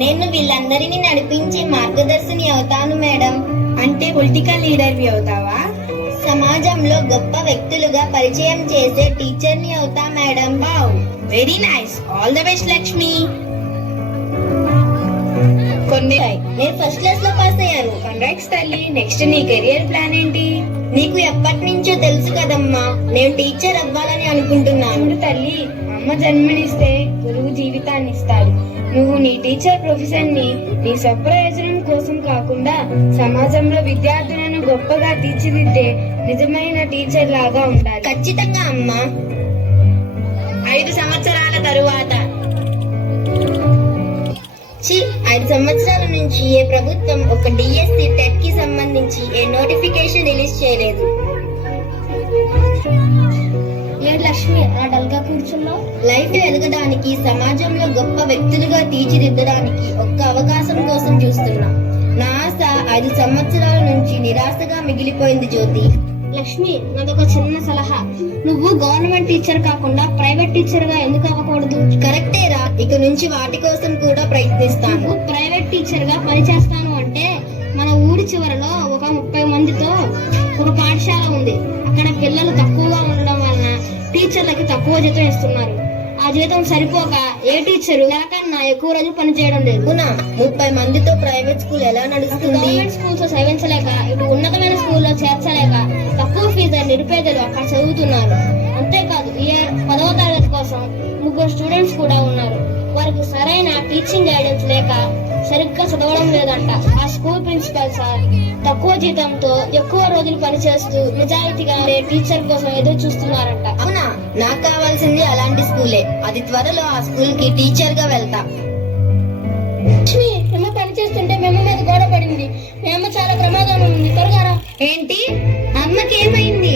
నేను వీళ్ళందరినీ నడిపించి మార్గదర్శిని అవుతాను మేడం. అంటే పొలిటికల్ లీడర్వి అవుతావా? సమాజంలో గొప్ప వ్యక్తులుగా పరిచయం చేసే టీచర్ని అవుతా madam. Wow! Very nice. All the best Lakshmi. కొన్ని నేను ఫస్ట్ క్లాస్లో పాస్ అయ్యారు. కంగ్రాట్స్ తల్లి. నెక్స్ట్ నీ కెరియర్ ప్లాన్ ఏంటి? నీకు ఎప్పటి నుంచో తెలుసు కదమ్మా. నేను టీచర్ అవ్వాలని అనుకుంటున్నాను. తల్లి. అమ్మ జన్మనిస్తే గురువు జీవితాన్ని ఇస్తారు నువ్వు నీ టీచర్ ప్రొఫెషన్ని నీ స్వప్రయోజనం కోసం కాకుండా సమాజంలో విద్యార్థులను గొప్పగా తీర్చిదిద్దే నిజమైన టీచర్ లాగా ఉండాలి. ఖచ్చితంగా అమ్మా. ఐదు సంవత్సరాల తరువాత. చి ఐదు సంవత్సరాల నుంచి ఏ ప్రభుత్వం ఒక డిఎస్సి టెట్కి సంబంధించి ఏ నోటిఫికేషన్ రిలీజ్ చేయలేదు. లక్ష్మి? ఆ డల్ లైఫ్ ఎదగడానికి సమాజంలో గొప్ప వ్యక్తులుగా తీర్చిదిద్దడానికి ఒక్క అవకాశం కోసం చూస్తున్నా. నా ఆశ ఐదు సంవత్సరాల నుంచి నిరాశగా మిగిలిపోయింది జ్యోతి. లక్ష్మి నాదొక చిన్న సలహా. నువ్వు గవర్నమెంట్ టీచర్ కాకుండా ప్రైవేట్ టీచర్గా ఎందుకు అవ్వకూడదు? కరెక్టేరా ఇక నుంచి వాటి కోసం కూడా ప్రయత్నిస్తాను. ప్రైవేట్ టీచర్గా పనిచేస్తాను అంటే మన ఊరి చివరలో ఒక ముప్పై మందితో ఒక పాఠశాల ఉంది. అక్కడ పిల్లలు తక్కువగా ఉండడం టీచర్లకి తక్కువ జీతం ఇస్తున్నారు. ఆ జీతం సరిపోక ఏ టీచరు నెలకన్నా ఎక్కువ రోజులు పని చేయడం లేదు. అవునా? ముప్పై మందితో ప్రైవేట్ స్కూల్ ఎలా నడుస్తుంది? గవర్నమెంట్ స్కూల్స్ చదివించలేక ఇటు ఉన్నతమైన స్కూల్లో చేర్చలేక తక్కువ ఫీజు నిరుపేదలు అక్కడ చదువుతున్నారు. అంతేకాదు ఈ పదవ తరగతి కోసం ముగ్గురు స్టూడెంట్స్ కూడా ఉన్నారు. వారికి సరైన టీచింగ్ గైడెన్స్ లేక సరిగ్గా చదవడం లేదంట. ఆ స్కూల్ ప్రిన్సిపల్ సార్ తక్కువ జీతంతో ఎక్కువ రోజులు పనిచేస్తూ నిజాయితీగా ఉండే టీచర్ కోసం ఎదురు చూస్తున్నారంట అవునా? నాకు కావాల్సింది అలాంటి స్కూలే అది త్వరలో ఆ స్కూల్కి టీచర్గా వెళ్తా. లక్ష్మి మేము పని చేస్తుంటే మేము మీద గోడ పడింది. మేము చాలా ప్రమాదం ఉంది. త్వరగా. ఏంటి? అమ్మకి ఏమైంది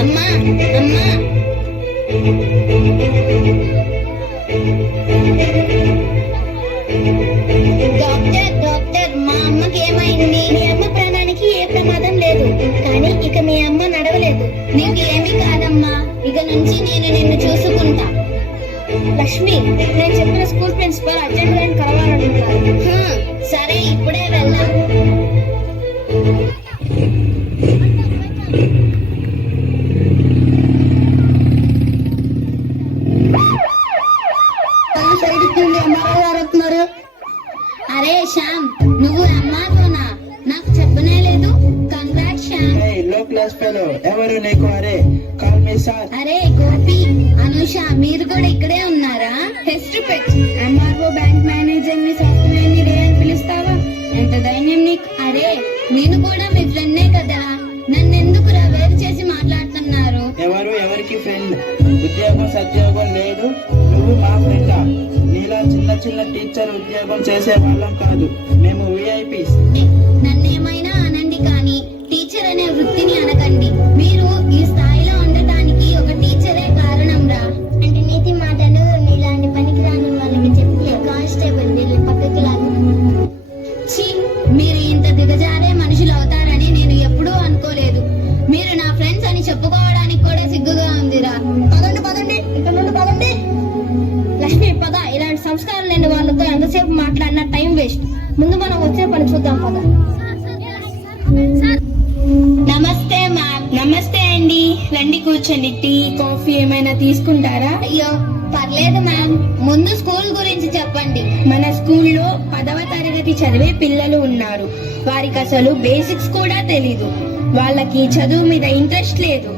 అమ్మా అమ్మా. డాక్టర్ డాక్టర్ మా అమ్మకి ఏమైంది? మీ అమ్మ ప్రాణానికి ఏ ప్రమాదం లేదు. కానీ ఇక మీ అమ్మ నడవలేదు. నీకు ఏమీ కాదమ్మా. ఇక నుంచి నేను నిన్ను చూసుకుంటా. లక్ష్మి నేను చెప్పిన స్కూల్ ప్రిన్సిపల్ అర్జెంట్గా కలవాలంటున్నారు అరే శ్యామ్ నువ్వు అమ్మాతోనా నాకు చెప్పనే లేదు. Congrat Shyam. low class fellow, ఎవరు నీకు అరే? కాల్ మీ సార్ అరే గోపి అనుష మీరు కూడా ఇక్కడే ఉన్నారా? టెస్ట్ పెట్ ఎంఆర్ఓ బ్యాంక్ మేనేజర్ని సాఫ్ట్వేర్ని రే అని పిలుస్తావా? ఎంత ధైర్యం నీకు? అరే నేను కూడా మీ ఫ్రెండే కదా. నన్ను ఎందుకు వేరు చేసి మాట్లాడుతున్నారు? ఎవరు? ఎవరికి ఫ్రెండ్ ఉద్యోగం సద్యోగం లేదు. నువ్వు మా ఫ్రెండ్. నీలా చిన్న చిన్న టీచర్ ఉద్యోగం చేసే వాళ్ళం కాదు. మేము విఐపీస్ ముందు మనం వచ్చే పని చూద్దాం పద. నమస్తే మ్యామ్. నమస్తే అండి. రండి కూర్చోండి. టీ కాఫీ ఏమైనా తీసుకుంటారా? అయ్యో పర్లేదు మ్యామ్. ముందు స్కూల్ గురించి చెప్పండి. మన స్కూల్లో పదవ తరగతి చదివే పిల్లలు ఉన్నారు. వారికి అసలు బేసిక్స్ కూడా తెలీదు. వాళ్ళకి చదువు మీద ఇంట్రెస్ట్ లేదు.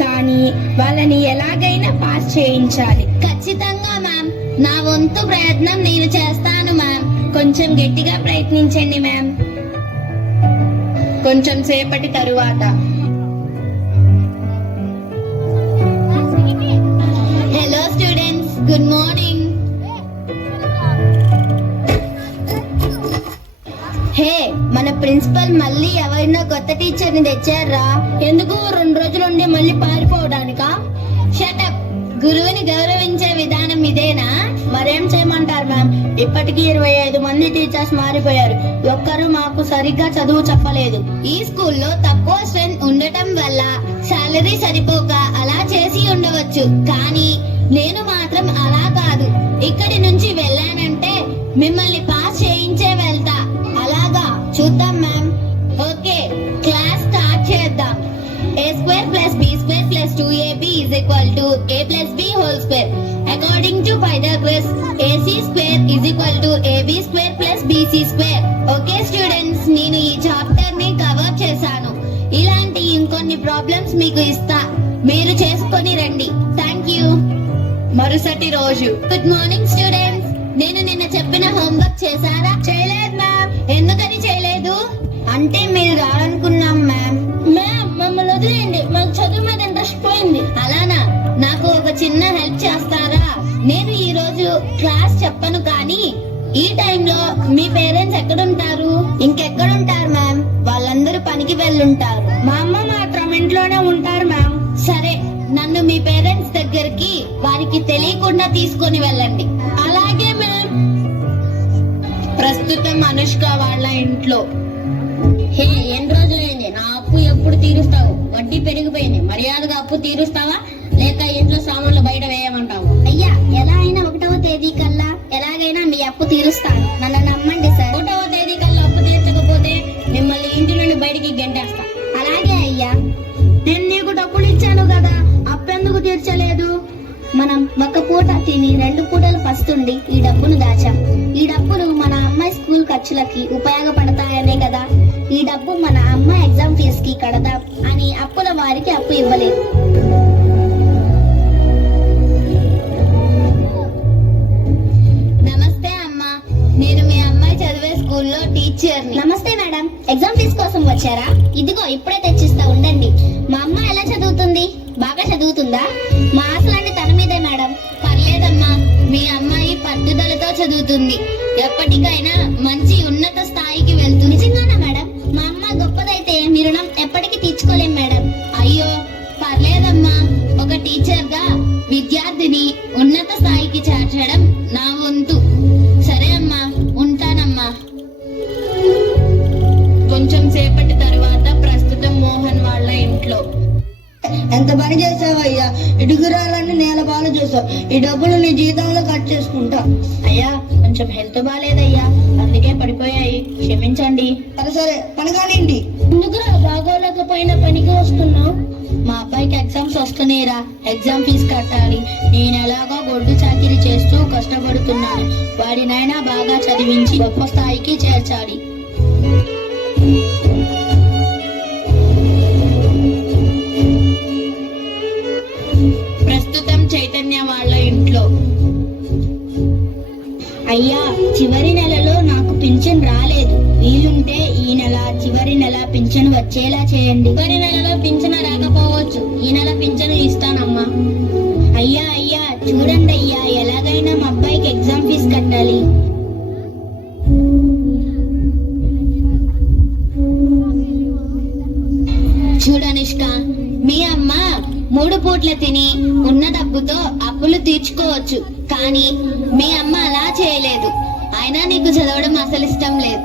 కానీ వాళ్ళని ఎలాగైనా పాస్ చేయించాలి. ఖచ్చితంగా మ్యామ్. నా వంతు ప్రయత్నం నేను చేస్తాను మ్యామ్. కొంచెం గట్టిగా ప్రయత్నించండి మ్యామ్ కొంచెం సేపటి తరువాత. Hello students good morning hey మన ప్రిన్సిపల్ మళ్ళీ ఎవరినో కొత్త టీచర్ని తెచ్చారా? ఎందుకు రెండు రోజుల నుండి మళ్ళీ పారిపోవడానికా? గురువుని గౌరవించే విధానం ఇదేనా? మరేం చేయమంటారు మ్యామ్? ఇప్పటికీ ఇరవై ఐదు మంది టీచర్స్ మారిపోయారు. ఒక్కరు మాకు సరిగ్గా చదువు చెప్పలేదు. ఈ స్కూల్లో తక్కువ స్ట్రెంత్ ఉండటం వల్ల సాలరీ సరిపోక అలా చేసి ఉండవచ్చు. కానీ నేను మాత్రం అలా కాదు. ఇక్కడి నుంచి వెళ్ళానంటే మిమ్మల్ని is equal to AB square plus BC square okay students నేను ఈ చాప్టర్ని కవర్ చేశాను. ఇలాంటి ఇంకొన్ని ప్రాబ్లమ్స్ మీకు ఇస్తా. మీరు చేసుకొని రండి. థ్యాంక్ యూ మరుసటి రోజు. గుడ్ మార్నింగ్ స్టూడెంట్స్ నేను నిన్న చెప్పిన హోంవర్క్ చేశారా? చేయలేదు మ్యామ్ ఎందుకని చేయలేదు? అంటే మీరు రావాలనుకున్నాం మ్యామ్ మ్యామ్ మమ్మల్ని వదిలేయండి. మాకు చదువు మీద ఇంట్రెస్ట్ పోయింది. అలానా? నాకు ఒక చిన్న హెల్ప్ చేస్తారా? నేను ఈ రోజు క్లాస్ చెప్పను కానీ ఈ టైంలో మీ పేరెంట్స్ ఎక్కడుంటారు? ఇంకెక్కడుంటారు మ్యామ్ వాళ్ళందరూ పనికి వెళ్ళుంటారు. మా అమ్మ మాత్రం ఇంట్లోనే ఉంటారు మ్యామ్ సరే నన్ను మీ పేరెంట్స్ దగ్గరికి వారికి తెలియకుండా తీసుకొని వెళ్ళండి. అలాగే మ్యామ్ ప్రస్తుతం అనుష్క వాళ్ళ ఇంట్లో. హే నా అప్పు ఎప్పుడు తీరుస్తావు. వడ్డీ పెరిగిపోయింది. మర్యాదగా అప్పు తీరుస్తావా? లేక ఇంట్లో సామాన్లు బయట వేయమంటావు? అయ్యా ఎలా అయినా ఒకటవ తేదీ కల్లా ఎలాగైనా మీ అప్పు తీరుస్తాను. నన్ను నమ్మండి సార్. ఒకటవ తేదీ కల్లా అప్పు తీర్చకపోతే మిమ్మల్ని ఇంటి నుండి బయటికి గెంటేస్తా. అలాగే అయ్యా. నేను నీకు డబ్బులు ఇచ్చాను కదా అప్పెందుకు తీర్చలేదు? మనం ఒక పూట తిని రెండు పూటలు పస్తుండి ఈ డబ్బును దాచాం. ఈ డబ్బులు మన అమ్మాయి స్కూల్ ఖర్చులకి ఉపయోగపడతాయనే కదా. ఈ డబ్బు మన అమ్మాయి ఎగ్జామ్ ఫీజు కి కడదాం అని అప్పుల వారికి అప్పు ఇవ్వలేదు నమస్తే అమ్మా. నేను మీ అమ్మాయి చదివే స్కూల్లో టీచర్ నమస్తే మేడం. ఎగ్జామ్ ఫీజు కోసం వచ్చారా? ఇదిగో ఇప్పుడే తెచ్చిస్తా ఉండండి. మా అమ్మ ఎలా చదువుతుంది? బాగా చదువుతుందా? మా ఆశలన్నీ మీ అమ్మాయి పట్టుదలతో చదువుతుంది. ఎప్పటికైనా మంచి ఉన్నత స్థాయికి వెళ్తుంది నిజంగానా మేడం? మా అమ్మ గొప్పదైతే మీ రుణం ఎప్పటికీ తీర్చుకోలేం మేడం. అయ్యో పర్లేదమ్మా. ఒక టీచర్గా విద్యార్థిని ఉన్నత స్థాయికి చేర్చడం పాలు ఈ డబ్బులు నీ జీతంలో కట్ చేసుకుంటా. అయ్యా కొంచెం హెల్త్ బాగాలేదయ్యా అందుకే పడిపోయాయి. క్షమించండి. సరే సరే పని కానివ్వండి ఎందుకురా బాగోలేకపోయినా పనికి వస్తున్నావు? మా అబ్బాయికి ఎగ్జామ్స్ వస్తున్నాయిరా. ఎగ్జామ్ ఫీజు కట్టాలి. నేను ఎలాగో గొడ్డు చాకిరీ చేస్తూ కష్టపడుతున్నాను. వాడినైనా బాగా చదివించి గొప్ప స్థాయికి చేర్చాలి. వాళ్ళ ఇంట్లో. అయ్యా చివరి నెలలో నాకు పింఛన్ రాలేదు. వీలుంటే ఈ నెల చివరి నెల పింఛన్ వచ్చేలా చేయండి. చివరి నెలలో పింఛన్ రాకపోవచ్చు. ఈ నెల పింఛను ఇస్తానమ్మా. అయ్యా అయ్యా చూడండి అయ్యా ఎలాగైనా మా అబ్బాయికి ఎగ్జామ్ ఫీజు కట్టాలి. చూడనిష్క మీ అమ్మ మూడు పూట్ల తిని ఉన్న డబ్బుతో అప్పులు తీర్చుకోవచ్చు కానీ మీ అమ్మ అలా చేయలేదు. అయినా నీకు చదవడం అసలు ఇష్టం లేదు.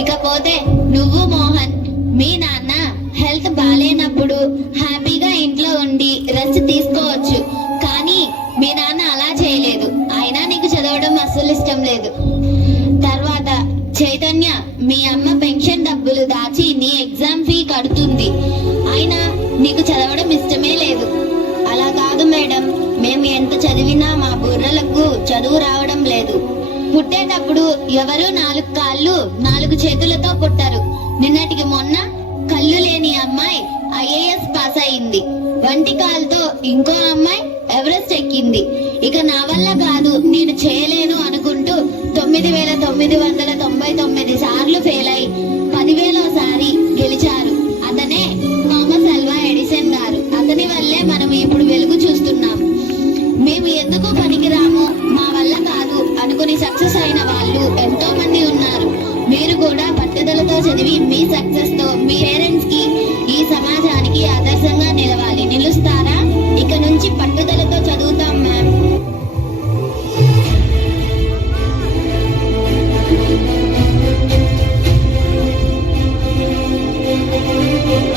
ఇకపోతే నువ్వు మోహన్ మీ నాన్న హెల్త్ బాగాలేనప్పుడు హ్యాపీగా ఇంట్లో ఉండి రెస్ట్ తీసుకోవచ్చు. కానీ మీ నాన్న అలా చేయలేదు. అయినా నీకు చదవడం అస్సలు ఇష్టం లేదు. పుట్టేటప్పుడు ఎవరు నాలుగు కాళ్ళు నాలుగు చేతులతో పుట్టారు నిన్నటికి మొన్న కళ్ళు లేని అమ్మాయి ఐఏఎస్ పాస్ అయింది. వంటి కాలుతో ఇంకో అమ్మాయి ఎవరెస్ట్ ఎక్కింది. ఇక నా వల్ల కాదు నేను చేయలేను అను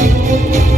ఎగ్జామ్స్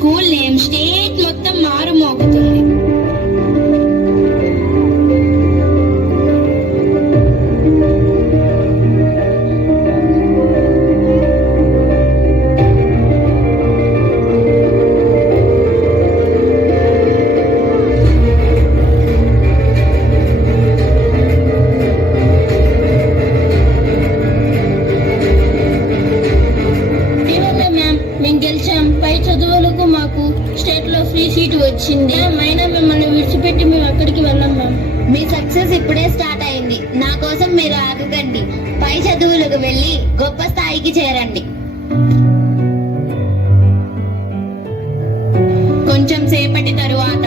మన స్కూల్ నేమ్ అయినా మిమ్మల్ని విడిచిపెట్టి మేము ఎక్కడికి వెళ్ళాం మ్యామ్ మీ సక్సెస్ ఇప్పుడే స్టార్ట్ అయింది. నా కోసం మీరు ఆగకండి. పై చదువులకు వెళ్ళి గొప్ప స్థాయికి చేరండి. కొంచెం సేపటి తరువాత.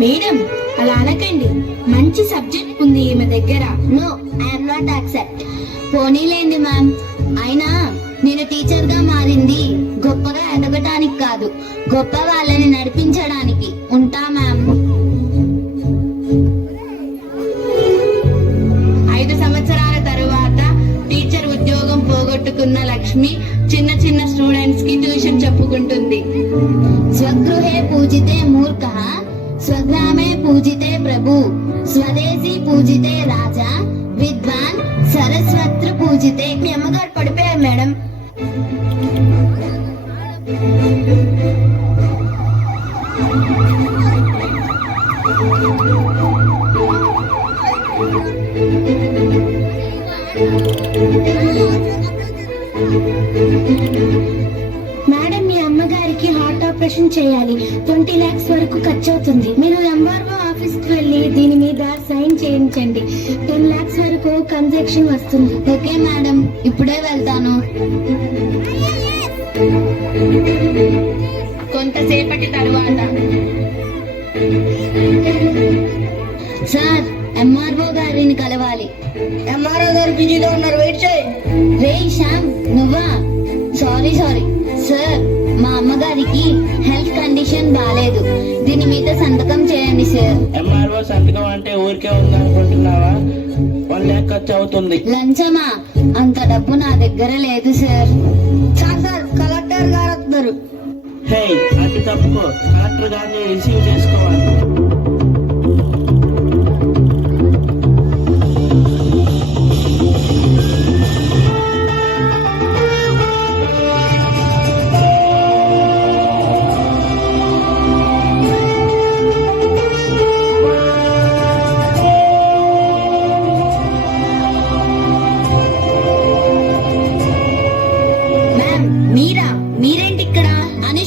మేడం అలా అనకండి. మంచి సబ్జెక్ట్ ఉంది ఈమె దగ్గర. No I'm not accept. పోనీలేండి మ్యామ్. అయినా నేను టీచర్గా మారింది గొప్పగా ఎదగటానికి కాదు గొప్ప వాళ్ళని నడిపించడానికి. ఉంటా మ్యామ్. ఐదు సంవత్సరాల తరువాత టీచర్ ఉద్యోగం పోగొట్టుకున్న లక్ష్మి చిన్న చిన్న స్టూడెంట్స్కి ట్యూషన్ చెప్పుకుంటుంది. స్వగృహే పూజితే మూర్ఖ? స్వగ్రామే పూజితే ప్రభు స్వదేశీ పూజితే రాజా విద్వాన్ సరస్వత్రు పూజితే మీ అమ్మగారు పడిపోయారు మేడం మేడం అమ్మగారికి హార్ట్ ఆపరేషన్ చేయాలి ట్వంటీ లాక్స్ వరకు ఖర్చు అవుతుంది మీరు ఎంఆర్ఓ ఆఫీస్కి వెళ్ళి దీని మీద సైన్ చేయించండి. టెన్ లాక్స్ వరకు కన్సెక్షన్ వస్తుంది. ఓకే మేడం ఇప్పుడే వెళ్తాను. కొంతసేపటి తరువాత. సార్ ఎంఆర్ఓ గారిని కలవాలి. ఎంఆర్ఓ గారు బిజీలో ఉన్నారు. వెయిట్ చేయి. రే శ్యామ్ నువ్వా? Sorry sorry. సార్ మా అమ్మగారికి హెల్త్ కండిషన్ బాగాలేదు దీని మీద సంతకం చేయండి సార్. ఎంఆర్ఓ సంతకం అంటే ఊరికే ఉందనుకుంటున్నావా? వన్ ల్యాక్ ఖర్చు అవుతుంది లంచమా? అంత డబ్బు నా దగ్గర లేదు సార్. సార్ కలెక్టర్ గారు వస్తున్నారు. హే అటు తప్పుకో. కలెక్టర్ గారిని రిసీవ్ చేసుకోవాలి.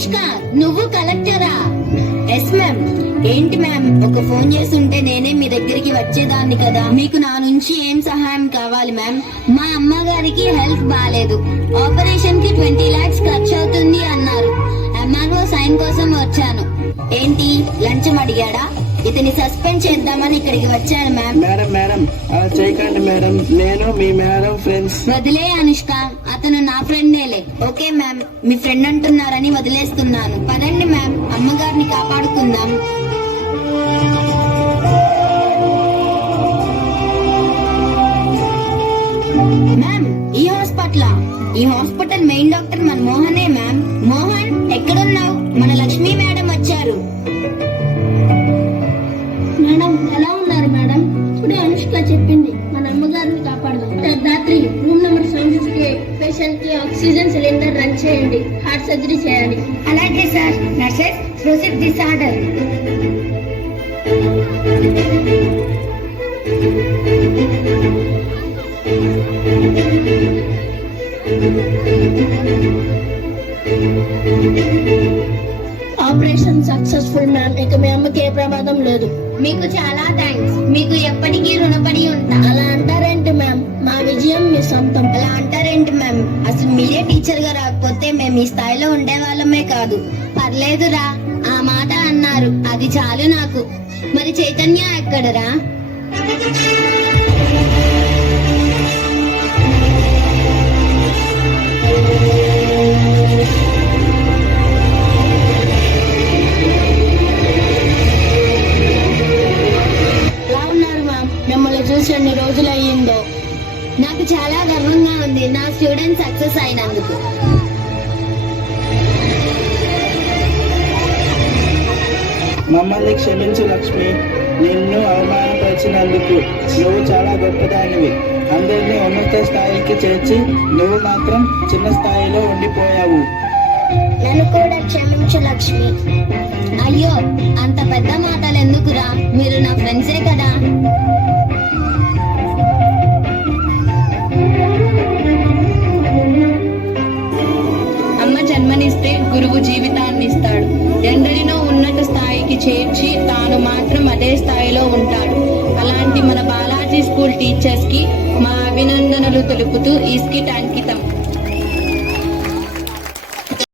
అనుష్క నువ్వు కలెక్టరా? ఎస్ మ్యామ్ ఏంటి మ్యామ్ ఒక ఫోన్ చేస్తుంటే నేనే మీ దగ్గరికి వచ్చేదాన్ని కదా? మీకు నా నుంచి ఏం సహాయం కావాలి మ్యామ్ మా అమ్మగారికి హెల్త్ బాగాలేదు ఆపరేషన్కి ట్వంటీ లాక్స్ ఖర్చు అవుతుంది అన్నారు ఎంఆర్ఓ సైన్ కోసం వచ్చాను. ఏంటి లంచం అడిగాడా? ఇతని సస్పెండ్ చేద్దామని ఇక్కడికి వచ్చాను మ్యామ్ మేడం మేడం చేయకండి మేడం నేను మీ మేడం ఫ్రెండ్స్ వదిలే అనుష్క. అతను నా ఫ్రెండేలే. ఓకే మ్యామ్ మీ ఫ్రెండ్ అంటున్నారని వదిలేస్తున్నాను. పదండి మ్యామ్ అమ్మగారిని కాపాడుకుందాం. సర్జరీ చేయాలి అలాగే sir nurses proceed this order operation successful ma'am ఇక మీ అమ్మకి ఏ ప్రమాదం లేదు. మీకు చాలా థ్యాంక్స్ మీకు ఎప్పటికీ రుణపడి ఉంటా. అలా అంటారేంటి మ్యామ్? మా విజయం మీ సొంతం. అలా అంటారేంటి మ్యామ్? అసలు మీరే టీచర్గా రాకపోతే మేము ఈ స్థాయిలో ఉండే వాళ్ళమే కాదు. పర్లేదురా ఆ మాట అన్నారు. అది చాలు నాకు. మరి చైతన్య ఎక్కడరా? మమ్మల్ని క్షమించు లక్ష్మి. నిన్ను అవమానపరిచినందుకు నువ్వు చాలా గొప్పదానివి. అందరినీ ఉన్నత స్థాయికి చేర్చి నువ్వు మాత్రం చిన్న స్థాయిలో ఉండిపోయావు. నన్ను కూడా క్షమించు లక్ష్మి. అయ్యో అంత పెద్ద మాటలు ఎందుకురా మీరు నా ఫ్రెండ్సే కదా. అమ్మ జన్మనిస్తే గురువు జీవితాన్ని ఇస్తాడు. ఎందరినో ఉన్నత స్థాయికి చేర్చి తాను మాత్రం అదే స్థాయిలో ఉంటాడు. అలాంటి మన బాలాజీ స్కూల్ టీచర్స్కి మా అభినందనలు తెలుపుతూ ఈ స్కిట్ అంకితం.